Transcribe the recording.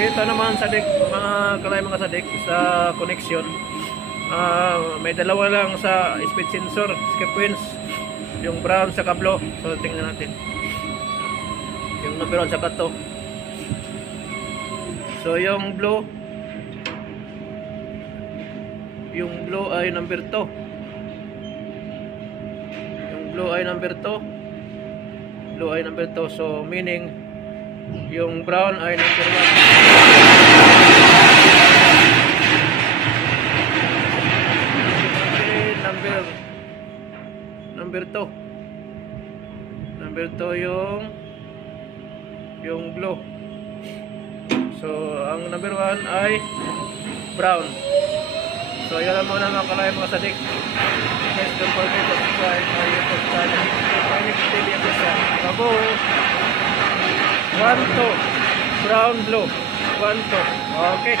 Dito naman sa dik, mga sadik sa connection. May dalawa lang sa speed sensor, skip wins. Yung brown sa kablo. So tingnan natin. Yung number 1 sa kato. So yung blue ay number 2. Yung blue ay number 2. Blue ay number 2. So meaning yung brown ay number 1. Number 2. Number 2 yung blue. So ang number 1 ay brown. So yun lang muna mga kalay mga sadik. Guys, don't forget to subscribe my YouTube channel. Panic TV Official. Babo 1, 2. Brown, blue 1, 2. Okay.